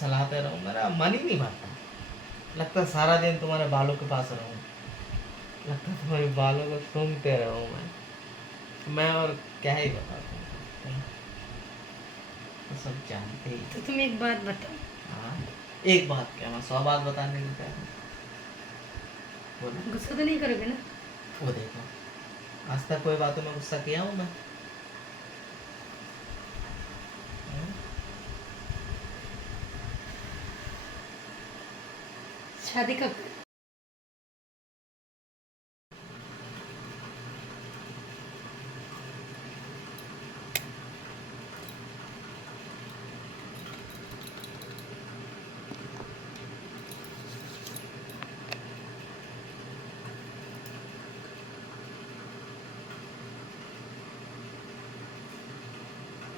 सहलाते रहूं, मेरा मन ही नहीं भरता। लगता है सारा दिन तुम्हारे बालों के पास रहूं, लगता है तुम्हारे बालों को सूंघते रहूं मैं और क्या ही बता तुम तो सब जानते ही। तो तुम एक बात बताओ। हाँ, एक बात क्या, मैं 100 बात बताने को तैयार हूँ। बोलो। गुस्सा तो नहीं करोगे ना? वो देखो, आज तक कोई बातों में गुस्सा किया हूँ मैं? हम्म? शादी कब कर?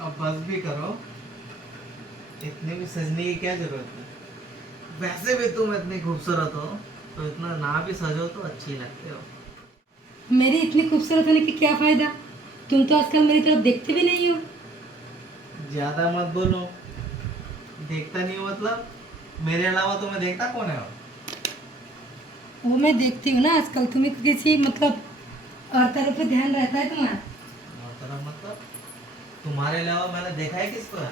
अब बस भी करो, इतनी भी सजने की क्या जरूरत है? वैसे भी तुम इतनी खूबसूरत हो, तो इतना ना भी सजो तो अच्छी लगते हो। मेरी इतनी खूबसूरत होने की क्या फायदा? तुम तो आजकल मेरी तरफ देखते भी नहीं हो। ज्यादा मत बोलो। देखता नहीं हो मतलब? मेरे अलावा तुम्हें देखता कौन है और? वो मैं देखती हूँ ना, आजकल तुम्हें किसी मतलब और तरफ पे ध्यान रहता है तुम्हारा। और तरफ मतलब? तुम्हारे अलावा मैंने देखा है किसको है?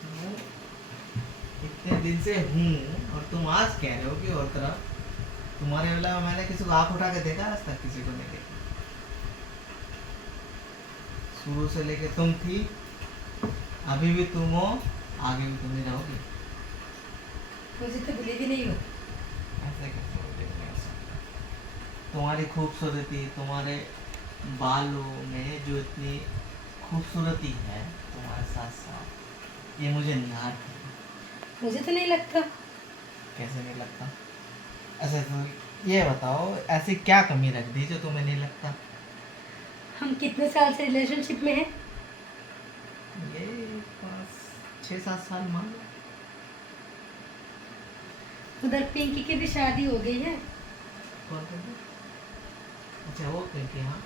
हम्म, इतने दिन से हूँ और तुम आज कह रहे हो कि और तरफ? तुम्हारे अलावा मैंने किसी को आंख उठा के देखा? आज तक किसी को नहीं देखा। शुरू से लेके तुम थी, अभी भी तुम हो, आगे भी तुम ही रहोगी। मुझे तो बिलीव ही नहीं होता। ऐसे कैसे हो जाएगा ऐसा? तुम्हारी खूबसूरती, तुम्हारे बालों में जो इतनी खूबसूरती है तुम्हारे साथ साथ, ये मुझे नाट है। मुझे तो नहीं लगता। कैसे नहीं लगता? अच्छा तो ये बताओ, ऐसी क्या कमी रख दी जो तुम्हें नहीं लगता? हम कितने साल से रिलेशनशिप में हैं? ये 5 6 7 साल मान लो। उधर पिंकी की भी शादी हो गई है। कौन बोले? अच्छा वो क्योंकि हाँ।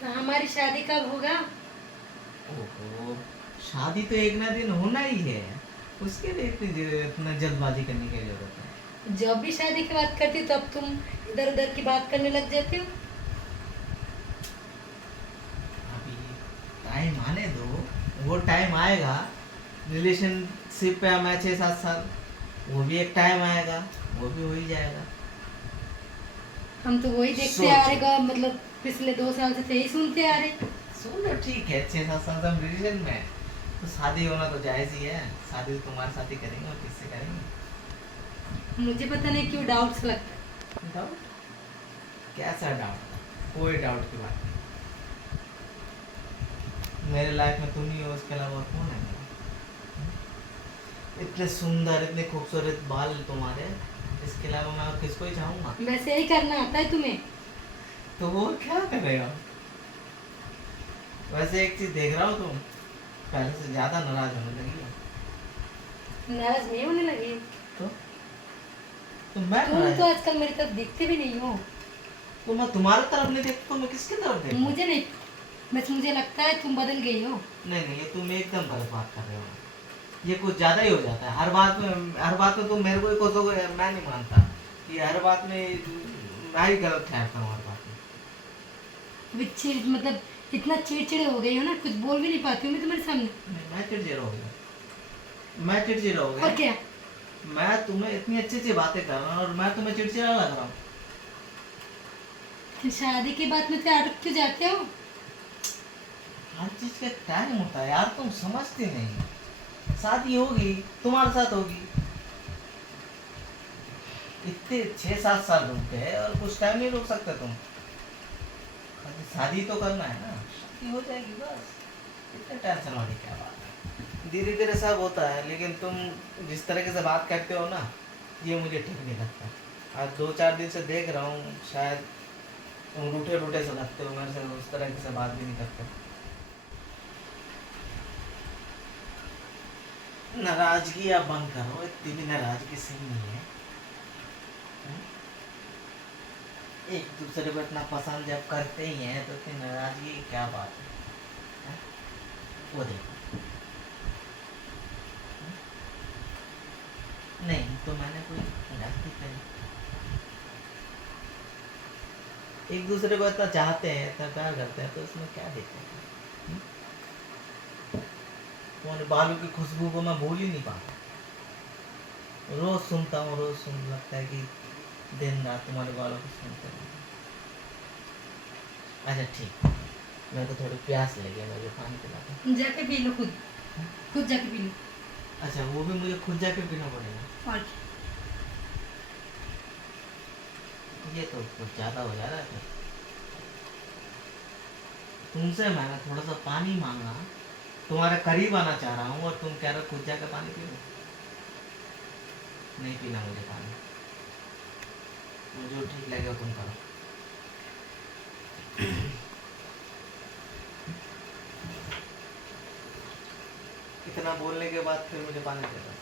तो हमारी शादी कब होगा? ओहो, शादी तो एक ना दिन होना ही है, उसके लिए इतना जल्दबाजी करने की जरूरत है? जब भी शादी की बात करती हो तब तुम इधर उधर की बात करने लग जाते हो। अभी टाइम आने दो, वो टाइम आएगा। रिलेशनशिप पे मैं 6 7 साल, वो भी एक टाइम आएगा, वो भी हो ही जाएगा। हम तो वही देखते आ रहे सोचो। मतलब पिछले 2 साल से यही सुनते आ रहे। सुनो ठीक है, 6 7 साल से हम रिलेशन में हैं, तो शादी होना तो जायज ही है। शादी तो तुम्हारे साथ ही करेंगे और किससे करेंगे? मुझे पता नहीं क्यों डाउट्स लगता डाउट? कैसा डाउट? कोई डाउट की बात नहीं। मेरे लाइफ में तुम ही हो, उसके अलावा और कौन है मेरा? इतने सुंदर, इतने खूबसूरत बाल तुम्हारे, इसके अलावा मैं और किसको ही चाहूंगा? है। वैसे यही करना आता है तुम्हें? तो वो क्या करेगा? वैसे एक चीज देख रहा हूँ, तुम पहले से ज्यादा नाराज होने लगी हो। नाराज नहीं होने लगी। तो तो मैं तुम नाराज? तो आजकल मेरी तरफ देखते भी नहीं हो। तो मैं तुम्हारे तरफ नहीं देखता तो मैं किसकी तरफ देखूं? मुझे नहीं, बस मुझे लगता है तुम बदल गई हो। नहीं नहीं, ये तुम एकदम गलत बात कर रहे हो। ये कुछ ज्यादा ही हो जाता है। हर बात में तुम मेरे को ही कोसोगे यार, मैं नहीं मानता। ये हर बात में मैं ही गलत ठहरता हूँ हर बात में। अभी चिड़ मतलब इतना चिड़चिड़े हो गई हो ना, कुछ बोल भी नहीं पाती हूँ मैं तुम्हारे सामने। नहीं, मैं चिड़चिड़ा हो गया। मैं चिड़चिड़ा हो और गया। क्या? मैं तुम्हें इतनी अच्छी अच्छी बातें कर रहा हूँ और मैं तुम्हें चिड़चिड़ा लग रहा हूँ? फिर शादी की बात में से अटक क्यों जाते हो? हर चीज का टाइम होता है यार, तुम समझते नहीं। शादी होगी, तुम्हारे साथ होगी। इतने 6 7 साल रुक गए और कुछ टाइम नहीं रुक सकते तुम? अभी शादी तो करना है ना, शादी हो जाएगी बस। इतने टेंशन वाली क्या बात है? धीरे धीरे सब होता है, लेकिन तुम जिस तरीके से बात करते हो ना, ये मुझे ठीक नहीं लगता। आज 2 4 दिन से देख रहा हूँ, शायद तुम रूठे रूठे से लगते हो मेरे से, उस तरह से बात भी नहीं करते। नाराजगी आप बंद करो, इतनी भी नाराजगी सही नहीं है। हम्म? एक दूसरे को इतना पसंद जब करते ही हैं तो इतनी नाराजगी की क्या बात है? हैं? वो देखो, तो मैंने कोई गलती करी? एक दूसरे को इतना चाहते हैं, इतना प्यार करते हैं, तो इसमें क्या दिक्कत है? हम्म? तुम्हारे बालों की खुशबू को मैं भूल ही नहीं पाता। रोज सुनता हूँ, रोज सुन लगता है कि दिन रात तुम्हारे बालों को सुनते रहूं। अच्छा ठीक, मैं तो थोड़ी प्यास लगी है, मुझे पानी पिला दो। जाके पी लो खुद, खुद जाके पी लो। अच्छा, वो भी मुझे खुद जाके पीना पड़ेगा? और ये तो कुछ ज्यादा हो जा रहा है फिर। तुमसे मैंने थोड़ा सा पानी मांगा, तुम्हारे करीब आना चाह रहा हूँ और तुम कह रहे हो खुद जाकर पानी पी लो। नहीं पीना मुझे पानी, जो ठीक लगे वो तुम करो। इतना बोलने के बाद फिर मुझे पानी दे दो।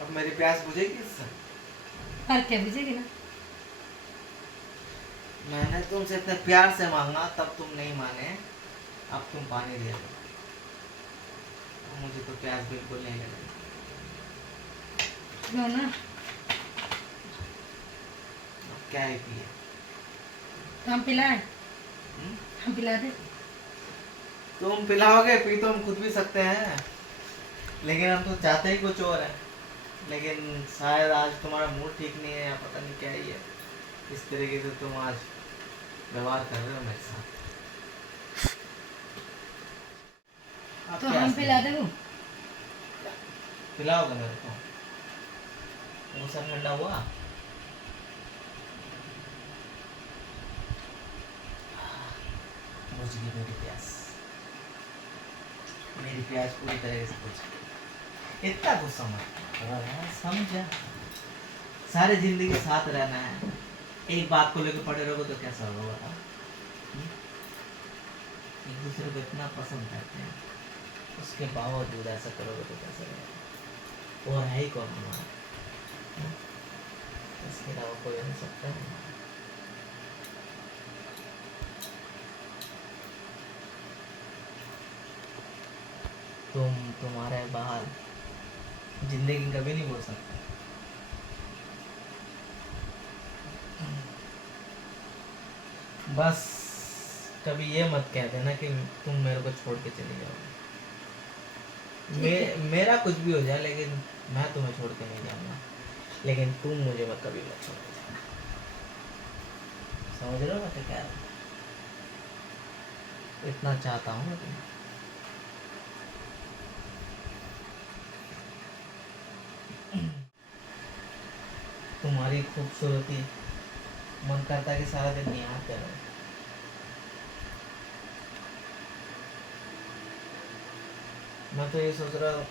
अब मेरी प्यास बुझेगी इससे? और क्या बुझेगी ना। मैंने तुमसे इतने प्यार से मांगा, तब तुम नहीं माने, अब तुम पानी दे दो। मुझे तो प्यास बिल्कुल नहीं लगी। लो ना, अब क्या ही पिए? तो हम पिलाएं, हम्म? हम पिला दे। तुम पिलाओगे, पी तो हम खुद भी सकते हैं, लेकिन हम तो चाहते ही कुछ और है। लेकिन शायद आज तुम्हारा मूड ठीक नहीं है, या पता नहीं क्या ही है, इस तरीके से तुम आज व्यवहार कर रहे हो मेरे साथ। अब तो क्या हम असली पिला है? दे वो। पिलाओगे मेरे को? वो सब ठंडा हुआ? बुझ गई मेरी प्यास, मेरी प्यास पूरी तरह से बुझ गई। इतना गुस्सा मत करो यार, समझा? सारे जिंदगी साथ रहना है, एक बात को लेकर पड़े रहोगे तो कैसा होगा बताओ? हम्म? एक दूसरे को इतना पसंद करते हैं, उसके बावजूद ऐसा करोगे तो कैसा रहेगा? और है ही कौन हमारा? हम्म? इसके अलावा कोई हो नहीं सकता है। तुम्हारे बाल जिंदगी कभी नहीं बोल सकता। बस कभी ये मत कह देना कि तुम मेरे को छोड़ के चली जाओगे। मेरा कुछ भी हो जाए, लेकिन मैं तुम्हें छोड़ के नहीं जाऊंगा, लेकिन तुम मुझे मत कभी मत छोड़ के जाना। समझ रहे हो मैं क्या कह रहा हूँ? इतना चाहता हूँ मैं तुम्हें। तुम्हारी खूबसूरती, मन करता है कि सारा दिन निहारते रहो। मैं तो ये सोच रहा हूँ,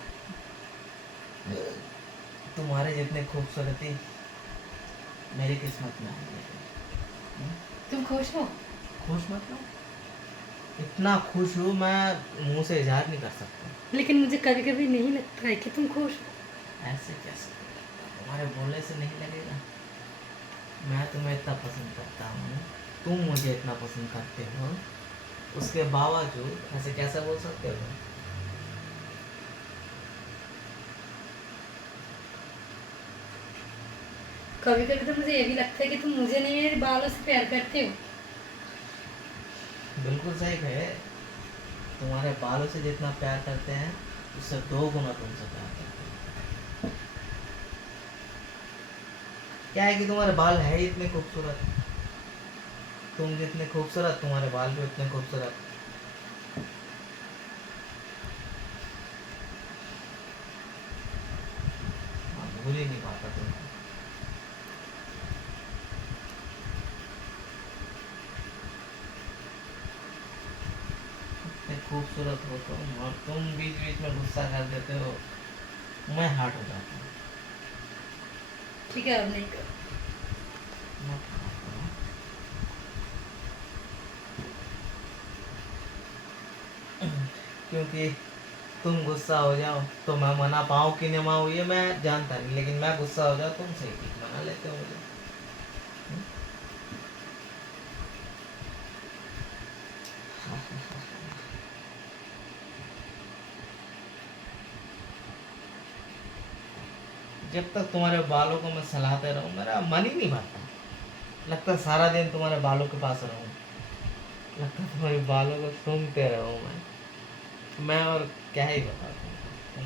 तुम्हारे जितने खूबसूरती मेरी किस्मत में है। हम्म? तुम खुश हो? खुश मतलब इतना खुश हूँ मैं, मुंह से इजहार नहीं कर सकता। लेकिन मुझे कभी कभी नहीं लगता है कि तुम खुश हो। ऐसे कैसे? तुम्हारे बोलने से नहीं लगेगा? मैं तुम्हें इतना पसंद करता हूँ, तुम मुझे इतना पसंद करते हो, उसके बावजूद ऐसे कैसे बोल सकते हो? कभी कभी तो मुझे ये भी लगता है कि तुम मुझे नहीं मेरे बालों से प्यार करते हो। बिल्कुल सही कहे, तुम्हारे बालों से जितना प्यार करते हैं, उससे 2 गुना तुमसे प्यार करते हैं। क्या है कि तुम्हारे बाल है ही इतने खूबसूरत, तुम जितने खूबसूरत तुम्हारे बाल भी उतने खूबसूरत। मैं भूल ही नहीं पाता तुमको। इतने खूबसूरत हो तुम, और तुम बीच बीच में गुस्सा कर देते हो, मैं हर्ट हो जाता हूँ। ठीक है, अब नहीं करो। मत करो। क्योंकि तुम गुस्सा हो जाओ तो मैं मना पाऊँ कि नहीं माऊँ ये मैं जानता नहीं, लेकिन मैं गुस्सा हो जाऊँ तुम सही ठीक मना लेते हो मुझे। हम्म? जब तक तुम्हारे बालों को मैं सहलाते रहूं मेरा मन ही नहीं भरता। लगता है सारा दिन तुम्हारे बालों के पास रहूं, लगता है तुम्हारे बालों को सूंघते रहूं मैं और क्या ही बताऊं तुमको, तुम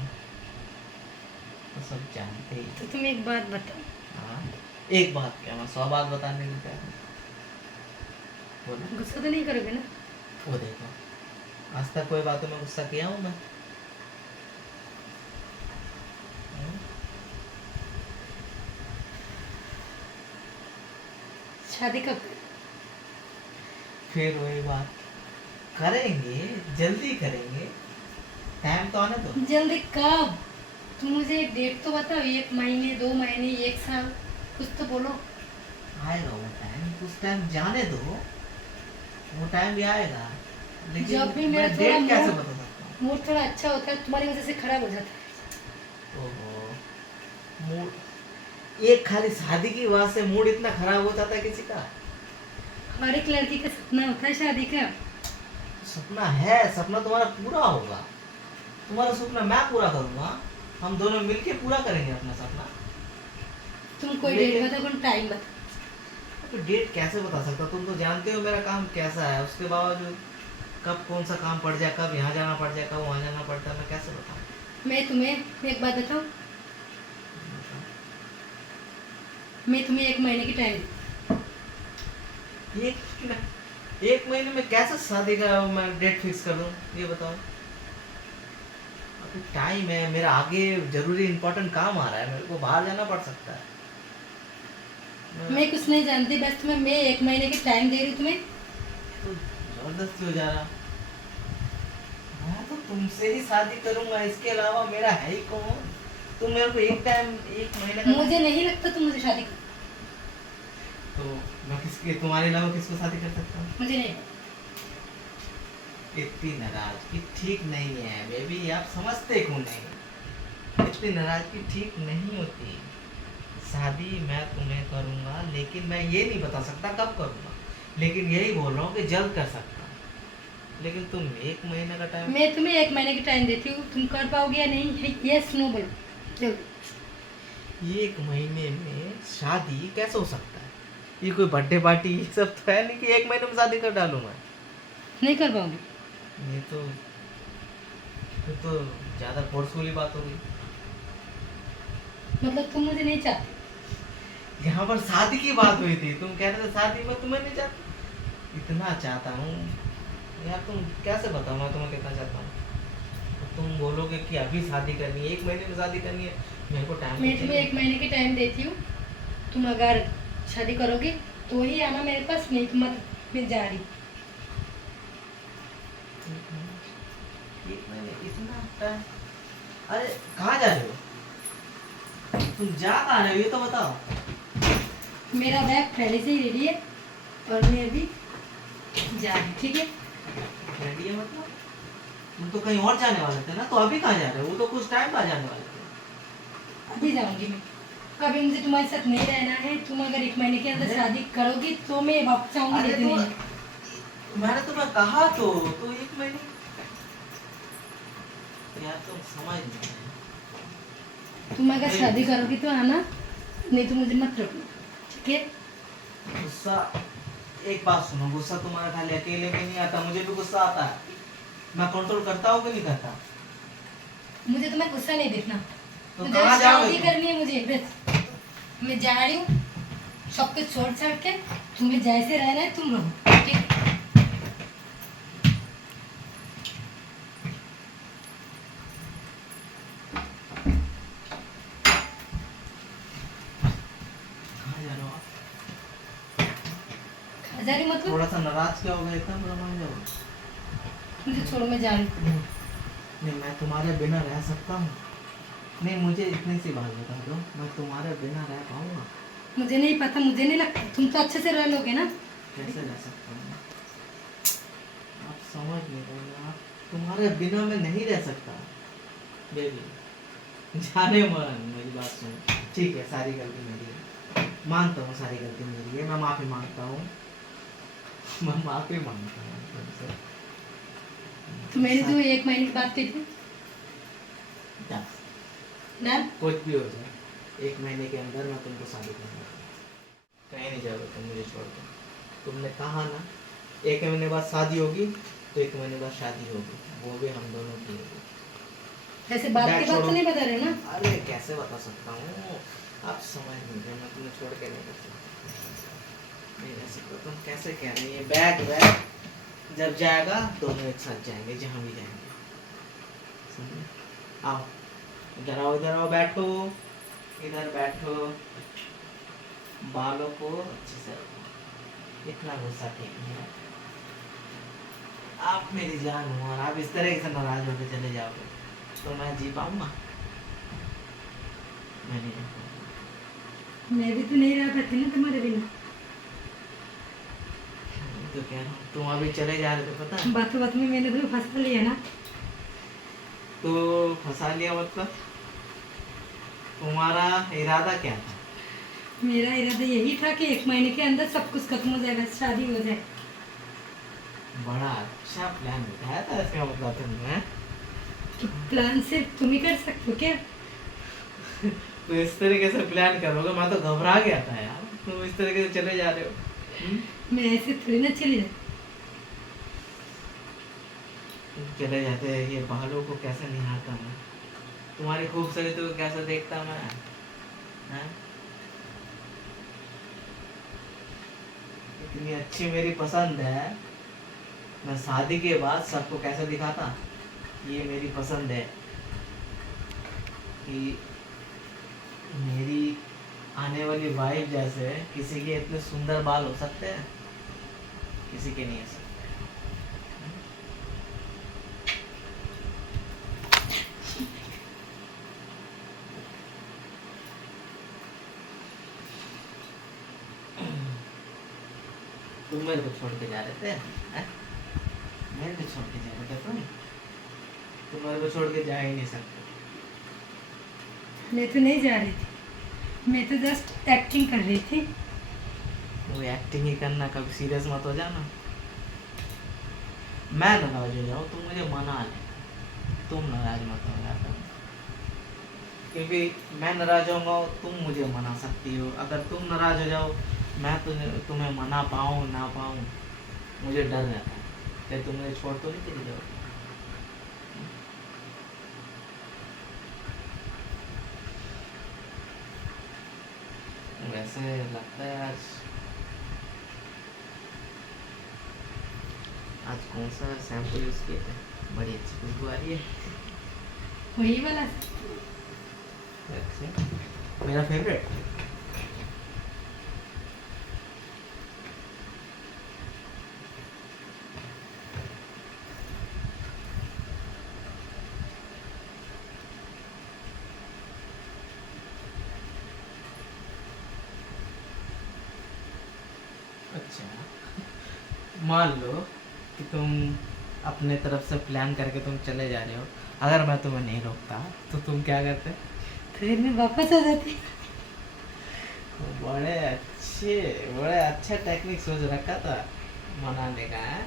तो सब जानते ही। तो तुम एक बात बताओ। हाँ, एक बात क्या, मैं 100 बात बताने को तैयार हूं। बोलो। गुस्सा तो नहीं करोगे ना? वो देखो, आज तक कोई बातों में गुस्सा किया हूं मैं? हम्म? शादी कब करें? फिर वही बात, करेंगे, जल्दी करेंगे, टाइम तो आने दो। जल्दी कब? तुम मुझे एक डेट तो बताओ, 1 महीने, 2 महीने, 1 साल, कुछ तो बोलो। आएगा वो टाइम, कुछ टाइम जाने दो, वो टाइम भी आएगा। लेकिन जब भी मैं मेरा थोड़ा डेट कैसे मूड बता सकता मूड थोड़ा अच्छा होता है तुम्हारी वजह से खराब हो जाता है। हूँ? ओहो, मूड, एक खाली शादी की वजह से मूड इतना खराब हो जाता है किसी का? हर एक लड़की का सपना होता है शादी का। सपना है, सपना तुम्हारा पूरा होगा, तुम्हारा सपना मैं पूरा करूंगा, हम दोनों मिलके पूरा करेंगे अपना सपना। तुम कोई डेट लेकिन बताओ, कोई टाइम बताओ। तो डेट कैसे बता सकता, तुम तो जानते हो मेरा काम कैसा है, उसके बावजूद कब कौन सा काम पड़ जाए, कब यहाँ जाना पड़ जाए, कब वहाँ जाना पड़ता है, मैं कैसे बताऊँ? मैं तुम्हें एक बात बताऊं, मैं तुम्हें 1 महीने की टाइम एक महीने में कैसे शादी का मैं डेट फिक्स कर दूं, ये बताओ। अभी टाइम है, मेरा आगे जरूरी इंपॉर्टेंट काम आ रहा है, मेरे को बाहर जाना पड़ सकता है। मैं कुछ नहीं जानती, बस तुम्हें मैं 1 महीने की टाइम दे रही हूँ तुम्हें। तो जबरदस्ती हो जा रहा, मैं तो तुमसे ही शादी करूंगा, इसके अलावा मेरा है ही कौन? तुम मेरे को एक टाइम, एक महीने का मुझे नहीं लगता तुम मुझे शादी कर, तो मैं किसके, तुम्हारे अलावा किसको शादी कर सकता हूँ? मुझे नहीं। इतनी नाराजगी ठीक नहीं है बेबी, आप समझते क्यों नहीं? इतनी नाराजगी ठीक नहीं होती। शादी मैं तुम्हें करूंगा, लेकिन मैं ये नहीं बता सकता कब करूंगा, लेकिन यही बोल रहा हूँ कि जल्द कर सकता हूँ। लेकिन तुम 1 महीने का टाइम, मैं तुम्हें 1 महीने की टाइम देती हूँ, तुम कर पाओगे या नहीं? यस नो बोलो जल्दी। 1 महीने में शादी कैसे हो सकता है? ये कोई बर्थडे पार्टी ये सब तो है नहीं कि 1 महीने में शादी कर डालूं मैं। नहीं कर पाओगे? ये तो, ये तो ज्यादा फोर्सफुली बात हो गई। मतलब तुम मुझे नहीं चाहते? यहाँ पर शादी की बात हुई थी, तुम कह रहे थे शादी में तुम्हें नहीं चाहती। इतना चाहता हूँ यार, तुम कैसे बताओ मैं तुम्हें कितना चाहता हूँ? तो तुम बोलोगे कि अभी शादी करनी है, 1 महीने में शादी करनी है, मेरे को टाइम मैं तुम्हें 1 महीने की टाइम देती हूँ, तुम अगर शादी करोगे तो ही आना मेरे पास, नहीं तो मत, मैं जा रही हूँ। 1 महीने इतना टाइम? अरे कहाँ जा रहे हो? तुम जा कहाँ रहे हो ये तो बताओ। मेरा बैग पहले से ही रेडी है और मैं अभी जा रही हूँ, ठीक है? रेडी है मतलब? तुम तो कहीं और जाने वाले थे ना, तो अभी कहाँ जा रहे हो? वो तो कुछ टाइम बाद जाने वाले थे। अभी जाऊंगी मैं, अभी मुझे तुम्हारे साथ नहीं रहना है। तुम अगर 1 महीने के अंदर शादी करोगी तो मैं वापस आऊंगी, अरे नहीं तो तो नहीं। मैंने तुम्हें कहा तो 1 महीने, यार तुम समझ नहीं रहे। तुम अगर शादी करोगी तो आना, नहीं तो मुझे मत रोकना, ठीक है? गुस्सा, एक बात सुनो, गुस्सा तुम्हारा खाली अकेले में नहीं आता, मुझे भी गुस्सा आता है। मैं कंट्रोल करता हूँ कि नहीं करता? मुझे तुम्हें गुस्सा नहीं देखना, तो मुझे कहाँ जाओगे शादी तुम? करनी है मुझे बस। मैं जा रही हूँ, सब कुछ छोड़ छाड़ के, तुम्हें जैसे रहना है तुम रहो, ठीक है? कहाँ जा रहे हो आप? जा रही मतलब थोड़ा सा नाराज क्या हो गया, इतना बुरा मान जाओ? मुझे छोड़ो, मैं जा रही हूँ। नहीं, मैं तुम्हारे बिना रह सकता हूँ? नहीं, मुझे इतनी सी बात बता दो, मैं तुम्हारे बिना रह पाऊंगा? मुझे नहीं पता, मुझे नहीं लगता, तुम तो अच्छे से रह लोगे ना। कैसे रह सकता हूँ? आप समझ नहीं रहे हो, आप, तुम्हारे बिना मैं नहीं रह सकता बेबी। जाने मन, मेरी बात सुन, ठीक है सारी गलती मेरी है, मानता हूँ सारी गलती मेरी है, मैं माफी मांगता हूँ, मैं माफी मांगता हूँ तुमसे। तो मैंने जो 1 महीने की बात की थी बस, डन, कुछ भी हो जाए 1 महीने के अंदर मैं तुमको शादी करूँगा। कहीं नहीं जाओगे तुम मुझे छोड़ के। तुमने कहा ना 1 महीने बाद शादी होगी, तो 1 महीने बाद शादी होगी, वो भी हम दोनों की होगी। ऐसे बात बैग के बाद छोड़ो। तो नहीं बता रहे ना। अरे कैसे बता सकता हूँ, आप समझ नहीं रहे, मैं तुम्हें छोड़ के नहीं कर सकता। नहीं रह सकता। तुम कैसे कह रहे हैं? बैग बैग जब जाएगा दोनों एक साथ जाएंगे, जहाँ भी जाएंगे। समझे? आओ इधर आओ, इधर आओ, बैठो, इधर बैठो, बालों को अच्छे से रखो, इतना गुस्सा ठीक नहीं है। आप मेरी जान हो और आप इस तरह से नाराज होकर चले जाओगे तो मैं जी पाऊंगा? मैं नहीं रह पाऊंगा। मैं भी तो नहीं रह पाती ना तुम्हारे बिना। तो कह रहा हूँ, तुम अभी चले जा रहे थे पता है? बातों बात में मैंने तुम्हें फंसा लिया ना। तो फंसा लिया मतलब तुम्हारा इरादा क्या था? मेरा इरादा यही था कि 1 महीने के अंदर सब कुछ खत्म हो जाए, बस शादी हो जाए। बड़ा अच्छा प्लान बताया था इसका मतलब तुमने। कि प्लान सिर्फ तुम ही कर सकते हो क्या? तो इस तरीके से प्लान करोगे, मैं तो घबरा गया था यार, तुम इस तरीके से चले जा रहे हो। मैं ऐसे थोड़ी ना चली जाती। चले जाते हैं, ये बालों को कैसे निहारता मैं, तुम्हारी खूबसूरती को कैसे देखता मैं, हैं? इतनी अच्छी मेरी पसंद है, मैं शादी के बाद सबको कैसे दिखाता ये मेरी पसंद है, कि मेरी आने वाली वाइफ जैसे किसी के इतने सुंदर बाल हो सकते हैं? किसी के नहीं हो सकते। तुम मेरे को छोड़ के जा रहे थे, हैं? मेरे को छोड़ के जा रहे थे तुम मेरे को छोड़ के जा ही नहीं सकते। मैं तो नहीं जा रही थी, मैं तो जस्ट एक्टिंग कर रही थी। वो एक्टिंग ही करना, कभी सीरियस मत हो जाना। मैं नाराज हो जाऊँ तुम मुझे मना ले, तुम नाराज मत हो जाता, क्योंकि मैं नाराज होऊंगा तुम मुझे मना सकती हो, अगर तुम नाराज हो जाओ मैं तुम्हें मना पाऊँ ना पाऊँ, मुझे डर रहता है कि तुम मुझे छोड़ तो नहीं चली जाओ। वैसे लगता है आज कौन सा शैम्पू यूज़ किए थे, बड़ी अच्छी खुशबू आ रही है। वही वाला। अच्छा, मेरा फेवरेट। अच्छा, मान लो कि तुम अपने तरफ से प्लान करके तुम चले जा रहे हो, अगर मैं तुम्हें नहीं रोकता तो तुम क्या करते? फिर मैं वापस आ जाती। बड़े अच्छे टेक्निक सोच रखा था मनाने का है।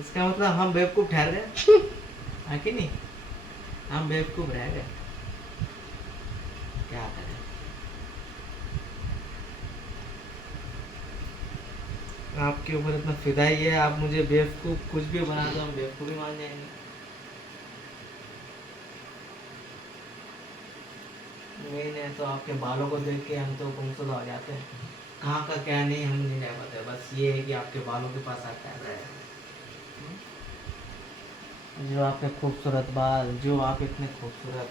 इसका मतलब हम बेवकूफ ठहर गए है कि नहीं? हम बेवकूफ रह गए, क्या करें? आपके ऊपर इतना फिदा ही है, आप मुझे बेवकूफ कुछ भी बना दो हम बेवकूफ ही मान जाएंगे। नहीं तो आपके बालों को देख के हम तो गुमशुदा हो जाते हैं, कहाँ का क्या नहीं हम नहीं रह पाते। बस ये है कि आपके बालों के पास आता है, जो आपके खूबसूरत बाल, जो आप इतने खूबसूरत,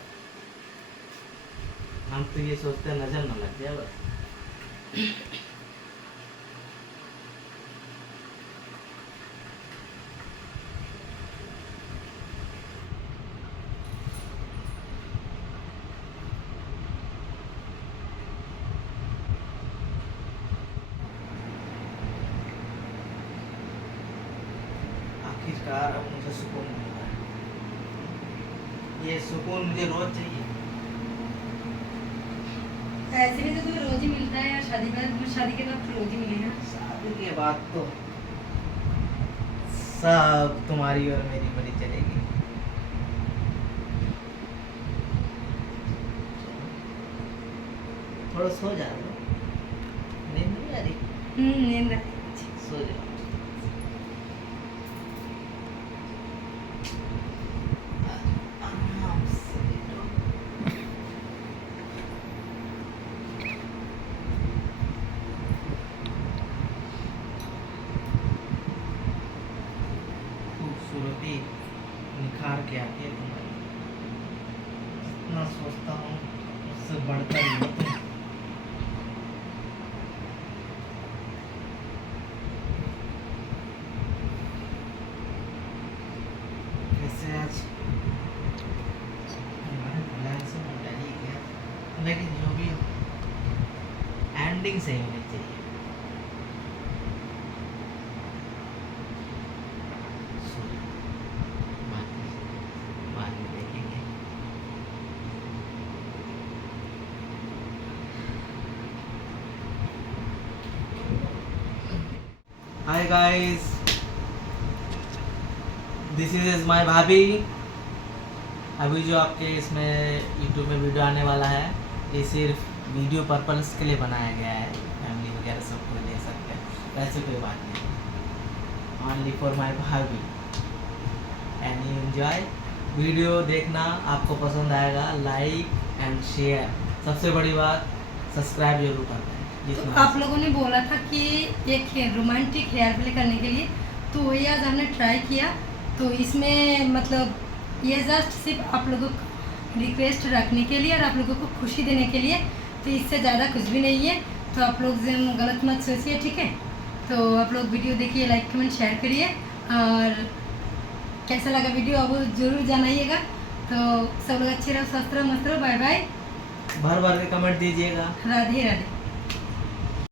हम तो ये सोचते हैं नजर न लग जाए बस। आखिरकार अब मुझे सुकून मिला है, ये सुकून मुझे रोज चाहिए। ऐसे भी तो तुम्हें रोज ही मिलता है यार, शादी के बाद तो रोज ही मिलेगा। शादी के बाद तो सब तुम्हारी और मेरी बड़ी चलेगी। थोड़ा सो जाओ, नींद नहीं आ रही? नींद आ रही है। सो जाओ। आराम से लेटो। खूबसूरती निखार के आती है तुम्हारी। जितना सोचता हूँ उससे बढ़कर ही हो तुम। कैसे आज हमारे प्लान से उल्टा ही गया, लेकिन जो भी हो एंडिंग सही होनी चाहिए। सो जाओ। बाद में देखेंगे। Hi guys, this is my भाभी। अभी जो आपके इसमें यूट्यूब में वीडियो आने वाला है, ये सिर्फ वीडियो पर्पस के लिए बनाया गया है। फैमिली वगैरह सबको ले सकते हैं, वैसे कोई बात नहीं। ओनली फॉर माय भाभी। एंड यू एंजॉय वीडियो देखना, आपको पसंद आएगा, लाइक एंड शेयर। सबसे बड़ी बात, सब्सक्राइब जरूर करना है। तो जितना आप लोगों ने बोला था कि एक रोमांटिक हेयर प्ले करने के लिए, तो वही आज हमने ट्राई किया। तो इसमें मतलब ये जस्ट सिर्फ आप लोगों को रिक्वेस्ट रखने के लिए और आप लोगों को खुशी देने के लिए, तो इससे ज़्यादा कुछ भी नहीं है। तो आप लोग से गलत मत सोचिए, ठीक है? तो आप लोग वीडियो देखिए, लाइक कमेंट शेयर करिए, और कैसा लगा वीडियो अब जरूर जानाइएगा। तो सब लोग अच्छे रहो, स्वस्थ रहो, मस्त रहो। Bye bye. भर भर के कमेंट दीजिएगा। राधे राधे।